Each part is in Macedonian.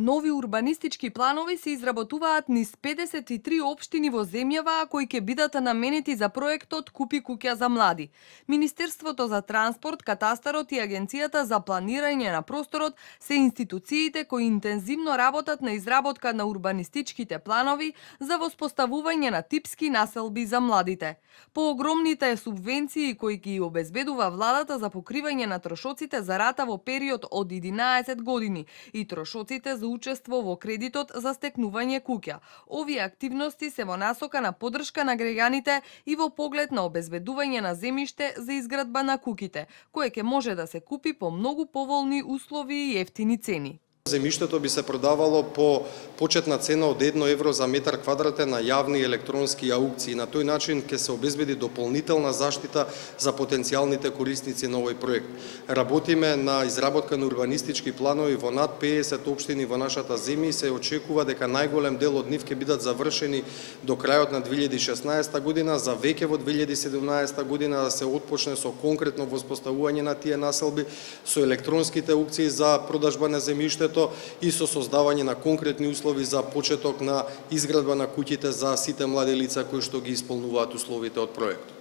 Нови урбанистички планови се изработуваат низ 53 општини во земјава кои ќе бидат наменети за проектот Купи куќа за млади. Министерството за транспорт, катастарот и Агенцијата за планирање на просторот се институциите кои интензивно работат на изработка на урбанистичките планови за воспоставување на типски населби за младите. По огромните субвенции кои ги обезбедува владата за покривање на трошоците за рата во период од 11 години и трошоците за учество во кредитот за стекнување куќа. Овие активности се во насока на поддршка на граѓаните и во поглед на обезбедување на земјиште за изградба на куќите, кое ќе може да се купи по многу поволни услови и ефтини цени. Земјиштето би се продавало по почетна цена од 1 евро за метар квадратен на јавни електронски аукции. На тој начин ќе се обезбеди дополнителна заштита за потенцијалните корисници на овој проект. Работиме на изработка на урбанистички планови во над 50 општини во нашата земја и се очекува дека најголем дел од нив ќе бидат завршени до крајот на 2016 година, за веќе во 2017 година да се отпочне со конкретно воспоставување на тие населби со електронските аукции за продажба на земјиштето и со создавање на конкретни услови за почеток на изградба на куќите за сите млади лица кои што ги исполнуваат условите од проектот.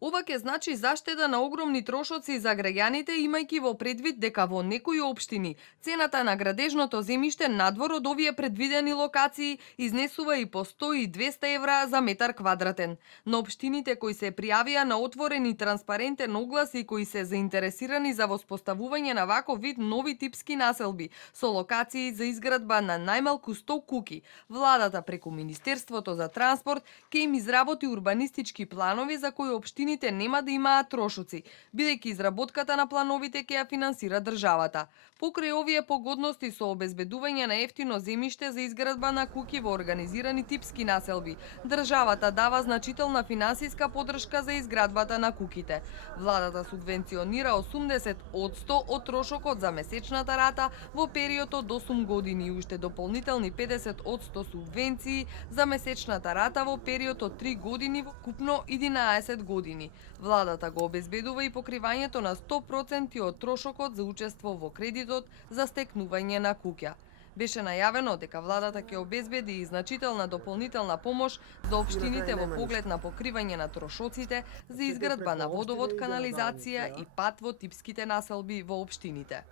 Ова ќе значи заштеда на огромни трошоци за граѓаните, имајќи во предвид дека во некои општини цената на градежното земјиште надвор од овие предвидени локации изнесува и по 100 и 200 евра за метар квадратен. На општините кои се пријавија на отворен и транспарентен оглас и кои се заинтересирани за воспоставување на ваков вид нови типски населби со локации за изградба на најмалку 100 куќи, владата преку Министерството за транспорт ќе им изработи урбанистички планови за кои општините нема да имаат трошоци, бидејќи изработката на плановите ќе ја финансира државата. Покрај овие погодности со обезбедување на ефтино земјиште за изградба на куќи во организирани типски населби, државата дава значителна финансиска поддршка за изградбата на куќите. Владата субвенционира 80% од трошокот за месечната рата во период од 8 години и уште дополнителни 50% субвенции за месечната рата во период од 3 години во купно 11 години. Владата го обезбедува и покривањето на 100% од трошокот за учество во кредитот за стекнување на куќа. Беше најавено дека владата ќе обезбеди и значителна дополнителна помош за општините во поглед на покривање на трошоците за изградба на водовод, канализација и пат во типските населби во општините.